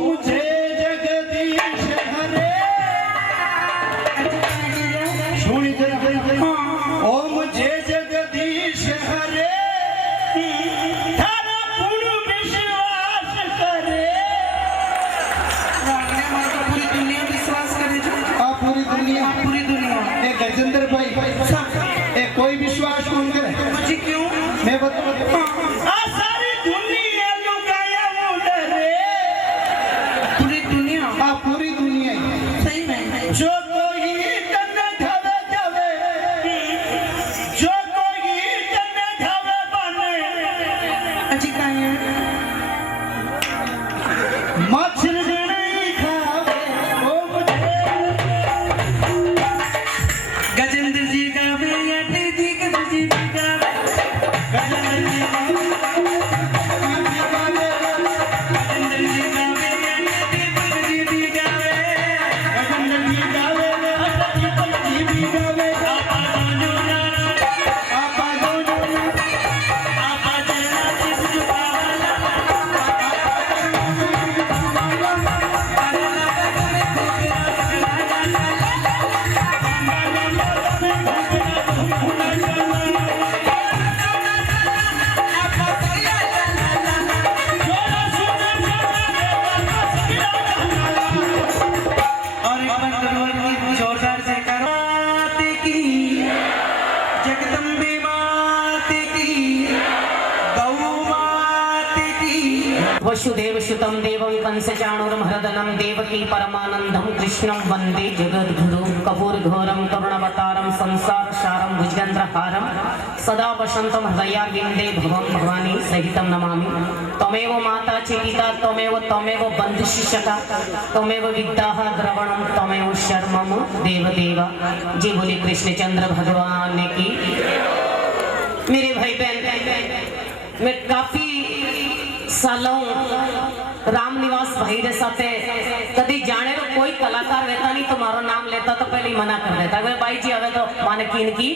मुझे जगदीश हरे सुनी जरा ओ मुझे जगदीश हरे थारा पूर्ण विश्वास करे पूरी दुनिया विश्वास करे पूरी दुनिया ए गजेंद्र भाई ए कोई विश्वास कौन करे मुझे क्यों मैं बताऊं सारी दुनिया लुगाया मुडरे पूरी दुनिया सही में जो कोई तन ढवे ढवे जो कोई तन ढवे बने अजी काहे मछली नहीं खावे ओ मुझे गजेंद्र जी गावे या दी के जी गावे गजेंद्र जी वसुदेव सुतं देवं कंसचाणूरमर्दनं देवकी परमानंदं कृष्णं वंदे जगद्गुरुं कपूरघोरं करुणावतारं संसारसारं भुजगेन्द्रहारं सदा वसन्तं हृदयारविन्दे भवं भवानी सहितं नमामि। त्वमेव माता च पिता त्वमेव बन्धुशिष्यका त्वमेव विद्याः द्रवणं त्वमेव शर्मं देवदेवा। जी बोले कृष्णचंद्र भगवान की। मेरे भाई बहन मैं काफी सालों राम निवास भाई रे साथे कदी जाने रो कोई कलाकार रहता नहीं तुम्हारा नाम लेता तो पहले मना कर देता वे भाई जी अवे तो माने कीन की।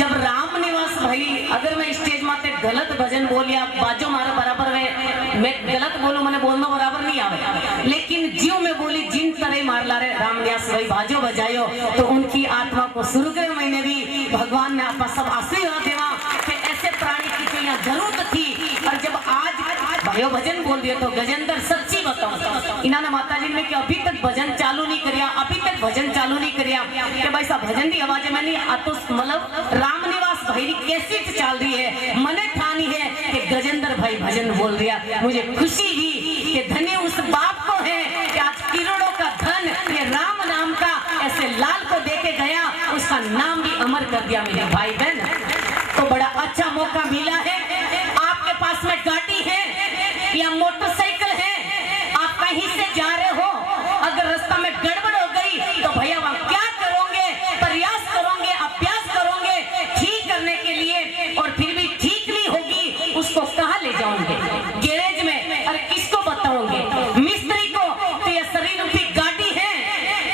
जब राम निवास भाई अगर मैं स्टेज माते गलत भजन बोलिया बाजो मारा बराबर में मैं गलत बोलूं मैंने बोलना बराबर नहीं आवे लेकिन जियो में बोली जिन तरह मार ला रे राम निवास भाई बाजो बजायो तो उनकी आत्मा को शुरू करे महीने भी भगवान ने आपका सब आशीर्वाद देवा कि ऐसे प्राणी की तो यहाँ जरूरत थी। और जब आज भाइयों भजन बोल दिया तो गजेंद्र सच्ची बताऊं इन्होंने माता जी ने कि अभी तक भजन चालू नहीं करिया कि भाई साहब भजन की आवाज में नहीं तो मतलब राम निवास भाई की कैसी चाल रही है मने ठानी है कि गजेंद्र भाई भजन बोल दिया। मुझे खुशी हुई कि धन्य उस बाप को है कि आज किरणों का धन ये राम नाम का ऐसे लाल को देके गया उसका नाम भी अमर कर दिया। मेरे भाई बहन तो बड़ा अच्छा मौका मिला है। आपके पास में गाड़ी है या मोटरसाइकिल है आप कहीं से जा रहे हो अगर रास्ता में गड़बड़ हो गई तो भैया वहां क्या करोगे प्रयास करोगे अभ्यास करोगे ठीक करने के लिए और फिर भी ठीक नहीं होगी उसको कहां ले जाओगे गैरेज में और किसको बताओगे मिस्त्री को। तो ये शरीर रूपी गाड़ी है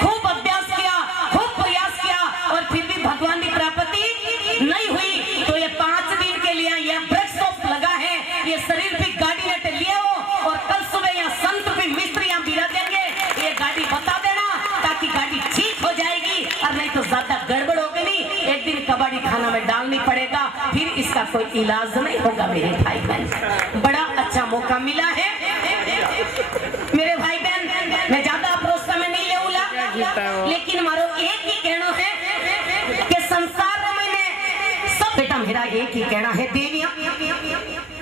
खूब अभ्यास किया खूब प्रयास किया और फिर भी भगवान की प्राप्ति नहीं हुई तो ये 5 दिन के लिए यह वर्कशॉप लगा है ये शरीर भी गाड़ी ने लिया हो और कल सुबह यहाँ संत भी मिस्त्री यहाँ बिरा देंगे ये गाड़ी बता देना ताकि गाड़ी ठीक हो जाएगी और नहीं तो ज्यादा गड़बड़ होगी नहीं एक दिन कबाड़ी खाना में डालनी पड़ेगा फिर इसका कोई इलाज नहीं होगा। मेरे भाई बहन बड़ा अच्छा मौका मिला है मेरे भाई बहन मैं ज्यादा अप्रोच में नहीं लेऊंगा लेकिन मारो एक ही कहना है कि संसार में सब बेटा मेरा एक ही कहना है देवियां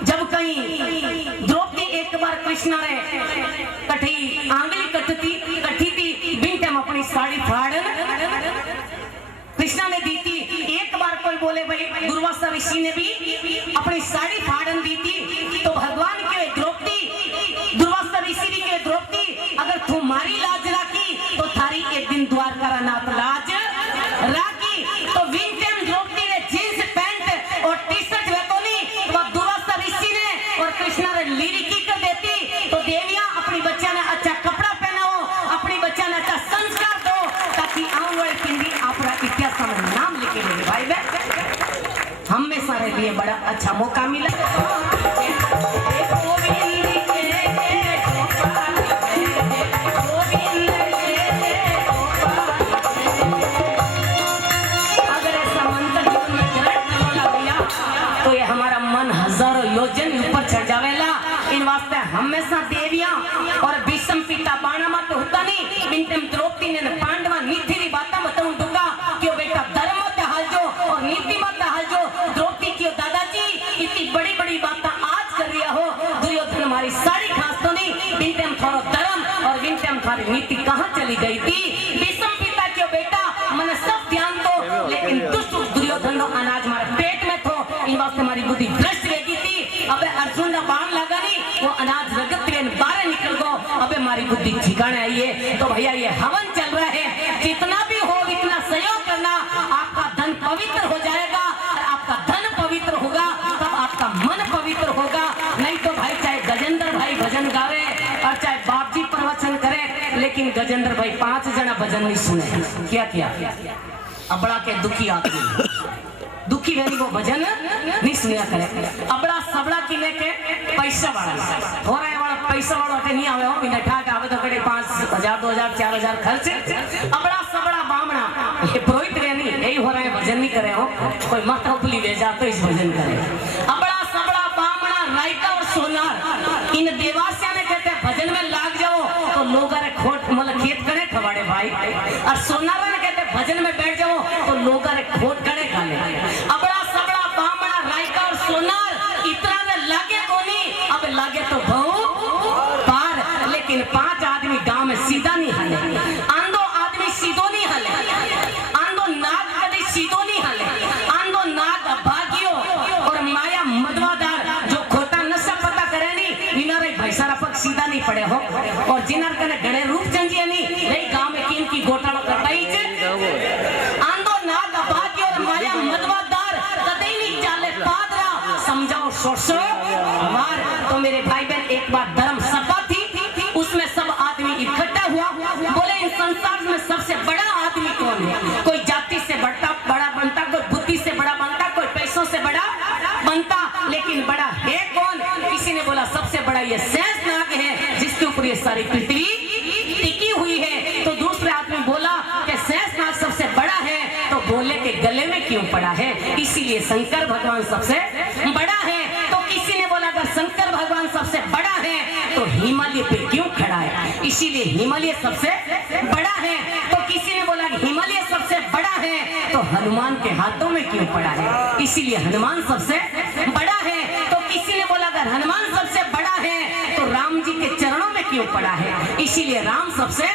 जब कहीं द्रौपदी एक बार कृष्ण रे कठी आंगली कठी थी बिन टाइम अपनी साड़ी फाड़न कृष्णा ने दी थी। एक बार कोई बोले भाई दुर्वासा ऋषि ने भी अपनी साड़ी फाड़न दी थी तो भगवान के द्रौपदी दुर्वासा ऋषि भी के द्रौपदी अगर तुम्हारी लाज राखी तो थारी एक दिन द्वारका नाथ लाज राखी। तो विन टाइम द्रौपदी ने जींस पैंट और टी शर्ट वेतोनी वह दुर्वासा ऋषि ने और कृष्णा ने लिरिकी कर देती तो देवियां अपनी बच्चा ने अच्छा कपड़ा पहनाओ अपनी बच्चा ने अच्छा संस्कार दो ताकि आने वाली पीढ़ी अपना इतिहास में नाम लिखे। मेरे भाई बहन हमेशा के लिए बड़ा अच्छा मौका मिला। थारी नीति कहाँ चली गई थी? विषम पिता क्यों बेटा मैंने सब ध्यान दो, लेकिन दुष्ट दुर्योधन नो अनाज मारे पेट में थो, इन वास्ते हमारी बुद्धि भ्रष्ट रहेगी थी। अबे अर्जुन का बाण लगा नहीं, वो अनाज रगत ट्रेन बाहर निकल गो, अबे हमारी बुद्धि ठिकाने आई है। तो भैया ये हवन चल रहा है, जितना भी हो इतना सहयोग करना, आपका धन पवित्र हो जाएगा। और आपका धन पवित्र होगा तब आपका मन पवित्र होगा। नहीं तो भाई चाहे गजेंद्र भाई भजन गावे और चाहे बाप जी प्रवचन करे, लेकिन गजेंद्र भाई 5 जना भजन नहीं सुने। क्या किया? अबड़ा के दुखी आदमी दुखी रहनी वो भजन नहीं सुनिया करे। अबड़ा सबड़ा की लेके पैसा वाला हो रहा है, वाला पैसा वाला अटे नहीं आवे हो, बिना ठाक आवे तो कड़े 5,000 2,000 4,000 खर्च। अबड़ा सबड़ा बामणा ये पुरोहित रहनी यही हो रहा है, भजन नहीं करे हो, कोई माता उपली ले जा तो इस भजन करे। अबड़ा सबड़ा बामणा रायका और सोनार इन देवासिया ने कहते हैं भजन में लाग जाओ तो लोग अरे खोट मतलब खेत करे खवाड़े भाई, और सोनार ने कहते हैं भजन में बैठ जाओ तो लोग अरे खोट करे खा ले। अबड़ा सबड़ा बामणा रायका और सोनार इतना में लागे कोनी, अब लागे तो बहु पार। लेकिन 5 आदमी गांव में सीधा नहीं हले, आंदो आदमी सीधो नहीं हले, आंदो नाग कभी सीधो नहीं हले, आंदो नाग भागियो और माया मदवादार जो खोटा नशा पता करे नहीं, इनारे भैसारा पग सीधा नहीं पड़े हो। और जिनार कने गणे रूप चंजिए नहीं गांव में किन की घोटाला करता ही आंदो नाग भागियो और माया मदवादार कदे नहीं चाले पादरा, समझाओ सोचो हमार। तो मेरे भाई बहन एक बार धर्म सभा थी, उसमें सब आदमी इकट्ठा हुआ, बोले इन संसार में सबसे बड़ा आदमी कौन है? कोई जाति से बड़ा बनता, कोई बुद्धि से बड़ा बनता, कोई पैसों से बड़ा बनता, लेकिन बड़ा है कौन? किसी ने बोला सबसे बड़ा ये शेषनाग है जिसके ऊपर ये सारी पृथ्वी टिकी हुई है। तो दूसरे आदमी बोला कि शेषनाग सबसे बड़ा है, तो बोले के गले में क्यों पड़ा है? इसीलिए शंकर भगवान सबसे बड़ा है। तो किसी ने बोला अगर शंकर भगवान सबसे बड़ा है तो हिमालय पे क्यों खड़ा है? इसीलिए हिमालय सबसे बड़ा है। तो किसी ने बोला हिमालय सबसे बड़ा है तो हनुमान के हाथों में क्यों पड़ा है? इसीलिए हनुमान सबसे बड़ा है। तो किसी ने बोला अगर हनुमान सबसे बड़ा है तो राम जी के चरणों में क्यों पड़ा है? इसीलिए राम सबसे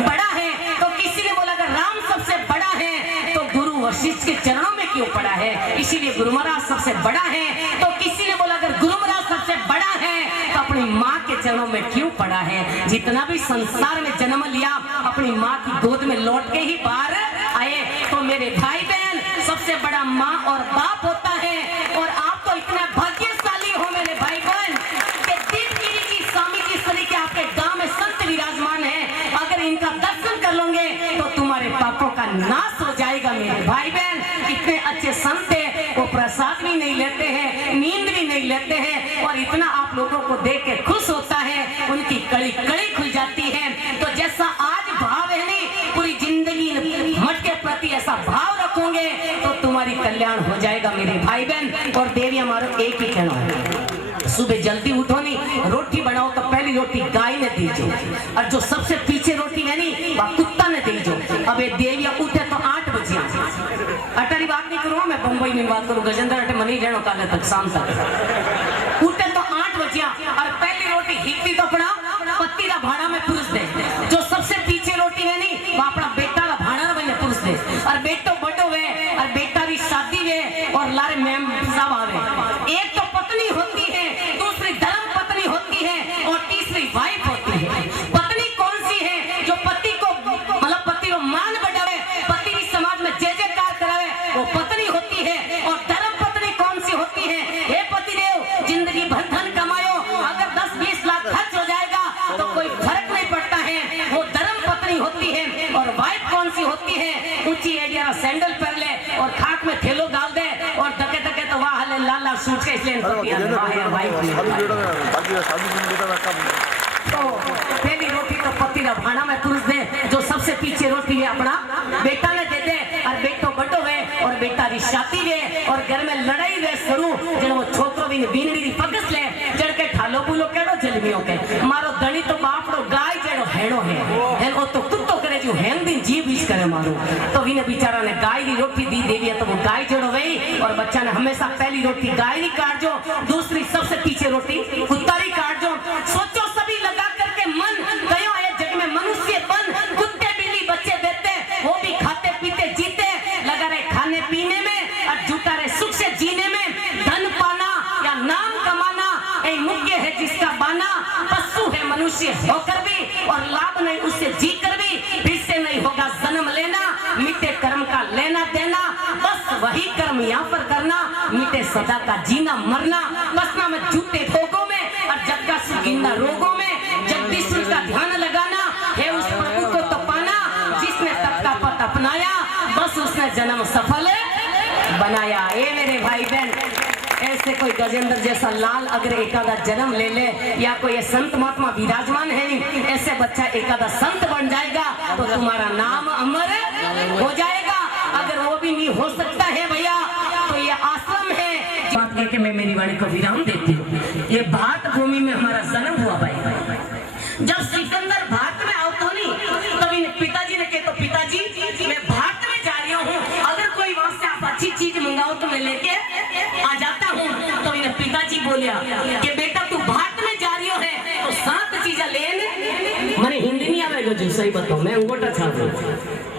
बड़ा है। तो किसी ने बोला अगर राम सबसे बड़ा है तो गुरु वशिष्ठ के चरणों में क्यों पड़ा है? इसीलिए गुरु महाराज सबसे बड़ा है। तो किसी ने बोला अगर गुरु महाराज सबसे बड़ा है तो अपनी माँ के चरणों में क्यों पड़ा है? जितना भी संसार में जन्म लिया अपनी माँ की गोद में लौट के ही बाहर आए। तो मेरे भाई बहन सबसे बड़ा माँ और बाप होता है। और आप तो इतना भाग्यशाली हो मेरे भाई बहन कि दीपगिरी जी स्वामी जी सरी के आपके गांव में संत विराजमान है। अगर इनका दर्शन कर लोगे तो तुम्हारे पापों का नाश हो जाएगा मेरे भाई बहन। इतने अच्छे संत है, वो प्रसाद भी नहीं लेते हैं, नींद भी नहीं लेते हैं, और इतना आप लोगों को देख के खुश होता है, उनकी कड़ी कड़ी खुल जाती है। तो जैसा आज भाव है नहीं, पूरी जिंदगी मठ के प्रति ऐसा भाव रखोगे तो तुम्हारी कल्याण हो जाएगा मेरे भाई बहन। और देवी हमारा एक ही कहना है, सुबह जल्दी उठो नहीं, रोटी बनाओ तो पहली रोटी गाय ने दीजिए, और जो सबसे पीछे रोटी है नहीं वह कुत्ता ने दीजिए। अब ये देविया उठे तो 8 बजे, अटारी बात नहीं करूँ मैं, बम्बई में बात करूँ, गजेंद्र अटे मनी रहना काले तक शाम तक उठे तो 8 बजे, और पहली रोटी हिकती तो अपना पत्ती का भाड़ा में पुरुष दे, जो सबसे पीछे रोटी है नहीं वह अपना बेटा का भाड़ा में पुरुष दे, और बेटो बटो वे और बेटा की शादी वे और लारे मैम साहब आवे। एक तो पत्नी होती है, दूसरी धर्म पत्नी होती है, और तीसरी वाइफ होती है। पत्नी कौन सी है? जो पति को मतलब पति को मान बढ़ावे, पति की समाज में जय जयकार करावे, वो पत्नी होती है। और धर्म पत्नी कौन सी होती है? हे पतिदेव जिंदगी भर धन कमायो, अगर 10-20 लाख खर्च हो जाएगा तो कोई फर्क नहीं पड़ता है, वो धर्म पत्नी होती है। और वाइफ कौन सी होती है? ऊंची एरिया सैंडल पहन ले और खाट में थैलो डाल दे और धके धके तो वाह ले लाल लाल सूट के इसलिए तो पहली रोटी तो पति का भाड़ा में पुरुष दे, जो सबसे पीछे रोटी है अपना बेटा ने दे दे, और बेटो बटो वे और बेटा री शादी वे, और घर में लड़ाई वे शुरू जब वो छोकरो भी बीनड़ी री पगस ले जड़ के ठालो बुलो केड़ो जलमियो के मारो धणी तो बापड़ो गाय जेड़ो हेड़ो है वो तो कुत्तो करे जो हेन दिन जीव इस करे मारो। तो विने बेचारा ने गाय की रोटी दी देवी तो वो गाय जेड़ो वही, और बच्चा ने हमेशा पहली रोटी गाय की काट जो, दूसरी सबसे पीछे रोटी कुत्ता री काट जो। सोचो सभी लगा करके मन गयो है जग में मनुष्य होकर भी और लाभ नहीं उससे जी कर भी फिर से नहीं होगा जन्म लेना, मिटे कर्म का लेना देना, बस वही कर्म यहाँ पर करना, मिटे सदा का जीना मरना, बसना में झूठे धोखों में और जग का सुगिंदा रोगों में, जगदीश्वर का ध्यान लगाना है उस प्रभु को तो पाना जिसने तप का पथ अपनाया, बस उसने जन्म सफल बनाया। ये मेरे भाई बहन, ऐसे कोई गजेंद्र जैसा लाल अगर एकादा जन्म ले ले या कोई संत महात्मा विराजमान है नहीं, ऐसे बच्चा एकादा संत बन जाएगा तो तुम्हारा नाम अमर हो जाएगा। अगर वो भी नहीं हो सकता है भैया तो ये आश्रम है। बात कह के मैं मेरी वाणी को विराम देती हूँ। ये भारत भूमि में हमारा जन्म हुआ भाई। जब सिकंदर भारत में आओ तो नहीं तब इन पिताजी ने कहा तो पिताजी मैं भारत में जा रही हूँ, अगर कोई वहां से आप अच्छी चीज मंगाओ तो मैं लेके आ जाता हूँ। तो इन पिताजी बोलिया कि बेटा तू भारत में जा रही हो है तो 7 चीजें लेने मैंने हिंदी नहीं आवेगा जो सही बताओ मैं उगटा छा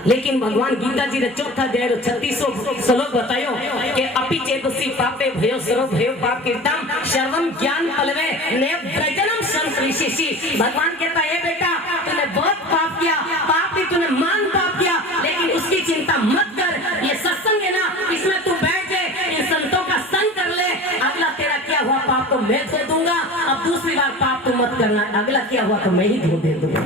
लेकिन भगवान गीता जी ने चौथा अध्याय 36 श्लोक बतायो कि अपि चेतसि पापे भयो सर्व भयो पाप कीर्तम सर्वम ज्ञान पलवे ने प्रजनम संश्लेषि। भगवान कहता है बेटा तूने बहुत पाप किया, पाप भी तूने मान पाप किया, लेकिन उसकी चिंता मत कर। ये सत्संग है ना, इसमें तू बैठ के इन संतों का संग कर ले, अगला तेरा किया हुआ पाप तो मैं धो दूंगा, अब दूसरी बार पाप तो मत करना, अगला किया हुआ तो मैं ही धो दे दूंगा।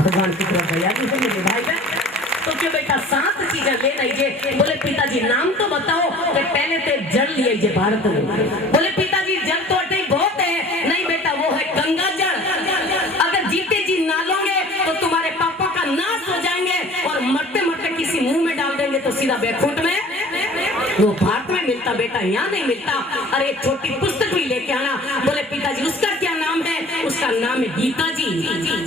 भगवान की तरफ दया की है मेरे भाई बहन। तो क्यों बेटा 7 चीजें ले लीजिए। बोले पिताजी नाम तो बताओ कि पहले तो जल लीजिए भारत में। बोले पिताजी जल तो अटे बहुत है, नहीं बेटा वो है गंगा जल, अगर जीते जी ना लोगे तो तुम्हारे पापों का नाश हो जाएंगे और मरते मरते किसी मुंह में डाल देंगे तो सीधा बैकुंठ में। वो भारत में मिलता बेटा, यहाँ नहीं मिलता। अरे एक छोटी पुस्तक भी लेके आना। बोले पिताजी उसका क्या नाम है? उसका नाम है गीता जी,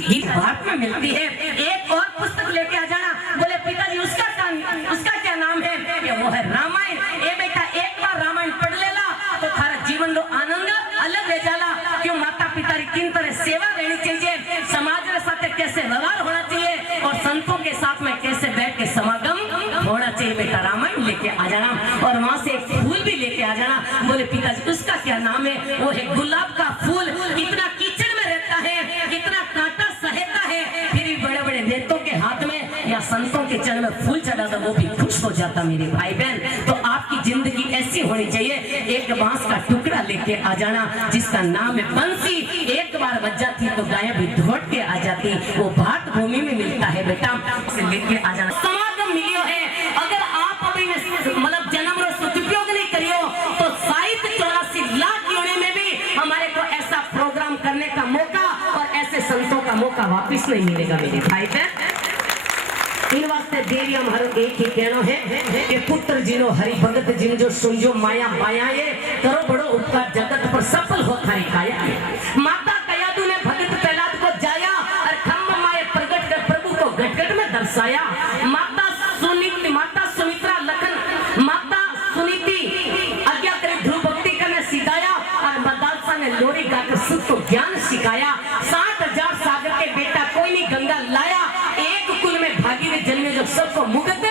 गीता भारत में मिलती है। एक और पुस्तक लेके आ जाना। बोले पिताजी उसका क्या नाम है? वो है रामायण। ए बेटा एक बार रामायण पढ़ लेला तो थारा जीवन रो आनंद अलग रह जाला। क्यों माता पिता की किन तरह सेवा रहनी चाहिए, समाज के साथ कैसे व्यवहार होना चाहिए और संतों के साथ में कैसे बैठ के समागम होना चाहिए। बेटा रामायण लेके आ जाना और वहाँ से एक फूल भी लेके आ जाना। बोले पिताजी उसका क्या नाम है? वो है गुलाब का फूल। कितना कीचड़ में रहता है, कितना कांटा सहता है, फिर भी बड़े बड़े नेताओं के हाथ में या संतों के चरण में फूल चढ़ा दो वो भी खुश हो जाता। मेरे भाई बहन तो आपकी जिंदगी ऐसी होनी चाहिए। एक बांस का टुकड़ा लेके आ जाना जिसका नाम है बंसी। एक बार बज जाती तो गाय भी दौड़ के आ जाती। वो भारत भूमि में मिलता है बेटा, उसे लेके आ जाना। समागम मिलियो है, अगर आप अभी मतलब जन्म रो सदुपयोग नहीं करियो तो शायद 84 लाख योनि में भी हमारे को ऐसा प्रोग्राम करने का मौका और ऐसे संतों का मौका वापिस नहीं मिलेगा मेरे भाई बहन। इन वास्ते देवी हमारो एक ही कहना है कि पुत्र जिनो हरि भगत जिन जो सुनजो माया माया ये करो बड़ो उपकार जगत पर सफल हो थारी काया। माता कयादू ने भगत प्रहलाद को जाया और खम्भ माए प्रगट कर प्रभु को घट-घट में दर्शाया। माता सुमित्रा लखन माता सुनीति आज्ञा करे ध्रुव भक्ति करने सिखाया और मदालसा ने लोरी गाकर सुख को ज्ञान सिखाया। 60,000 सागर के बेटा कोई नहीं गंगा लाया, एक कुल में भागी ने जन्मे जो सबको मुग्ध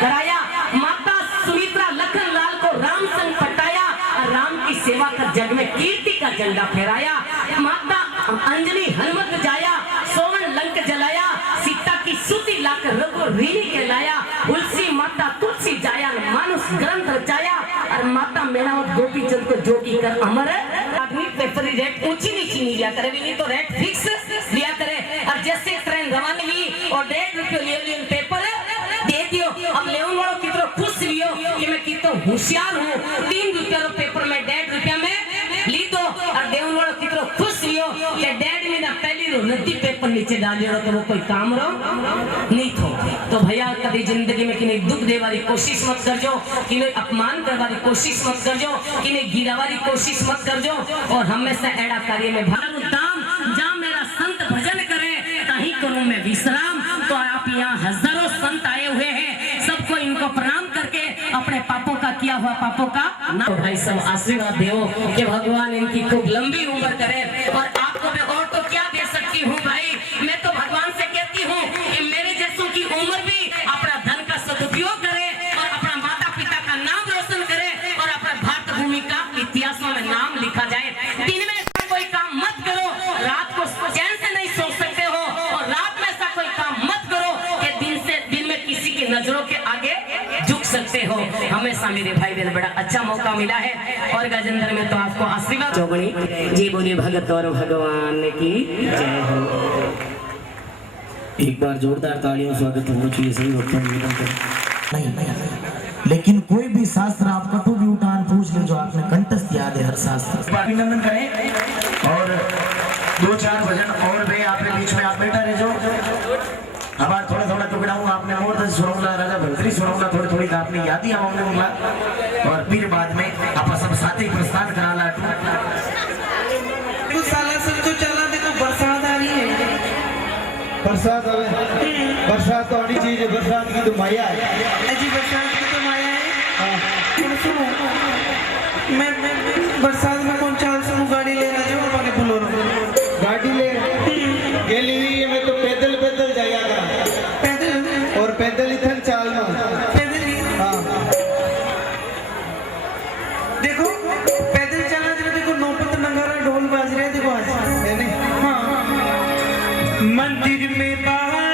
कराया। माता सुमित्रा लखन लाल को राम संग पटाया और राम की सेवा कर जग में कीर्ति का झंडा फहराया। माता अंजलि हनुमत जाया, सोवन लंक जलाया, सीता की सूती लाकर रघु रीनी कहलाया। तुलसी माता तुलसी जाया मानुष ग्रंथ रचाया और माता मेरा और गोपी चंद को जोगी कर अमर आदमी पेपर रेट ऊंची नीची नहीं लिया करे, नहीं तो रेट फिक्स लिया करे। और जैसे ट्रेन रवानी हुई और 1.5 रुपये ले पेपर दे दियो। अब लेवन वालों कितना खुश लियो कि मैं कितना होशियार हूँ, 3 रुपये पेपर में 1.5 रुपया में ली दो। और देवन वालों कितना खुश लियो कि 1.5 महीना पहले नदी पेपर नीचे डालियो तो वो कोई काम रो नहीं थो। तो भैया कभी जिंदगी में किन्हें दुख दे वाली कोशिश मत कर जो, किन्हें अपमान कर वाली कोशिश मत कर जो, किन्हें गिरा वाली कोशिश मत कर जो। और हमेशा एड़ा कार्य में भाग दाम जहाँ मेरा संत भजन करे कहीं करूँ मैं विश्राम। तो आप यहाँ हजारों संत आए हुए हैं, सबको इनको प्रणाम करके अपने पापों का किया हुआ पापों का तो भाई सब आशीर्वाद दो कि भगवान इनकी खूब लंबी उम्र करे। और आपको मैं और तो क्या दे सकती हूँ भाई, मैं तो भगवान से कहती हूँ कि मेरे जैसों की उम्र भी अपना धन का सदुपयोग करे और अपना माता पिता का नाम रोशन करे और अपना भारत भूमि का इतिहासों में नाम लिखा जाए। दिन में कोई काम मत करो, रात को चैन से नहीं सो सकते हमेशा मेरे भाई बहन बड़ा अच्छा मौका मिला है और गजेंद्र में तो आपको आशीर्वाद चौगणी जी बोलिए भगत और भगवान की जय हो। एक बार जोरदार तालियों स्वागत होना चाहिए सही वक्त पर निवेदन करें। नहीं, लेकिन कोई भी शास्त्र आप कभी भी उठान पूछ ले जो आपने कंठस्थ याद है हर शास्त्र। अभिनंदन करें और 2-4 भजन और वे आपके बीच में आप बैठा रहे जो हमारा थोड़ा थोड़ा टुकड़ाऊंगा आपने मोर दस सुनाऊंगा राजा भंतरी सुनाऊंगा थोड़ी थोड़ी आपने याद ही हमने उंगला और फिर बाद में आप सब साथ ही प्रस्थान करा लाटू। कुछ साला सब तो चला देखो बरसात आ रही है। बरसात हवे बरसात तो आनी चाहिए बरसात की तो माया है अजी बरसात की तो माया है। और सुनो मैं बरसात में कौन चाल से गाड़ी ले रहा हूँ पाके बोलो गाड़ी ले गेली हुई है मैं तो पैदल पैदल जाएगा पैदल और पैदल इधर चालना पैदल ही हाँ देखो पैदल चलना जरा देखो नौपत नगारा ढोल बाज रहे देखो आज यानी हाँ मंदिर में बाहर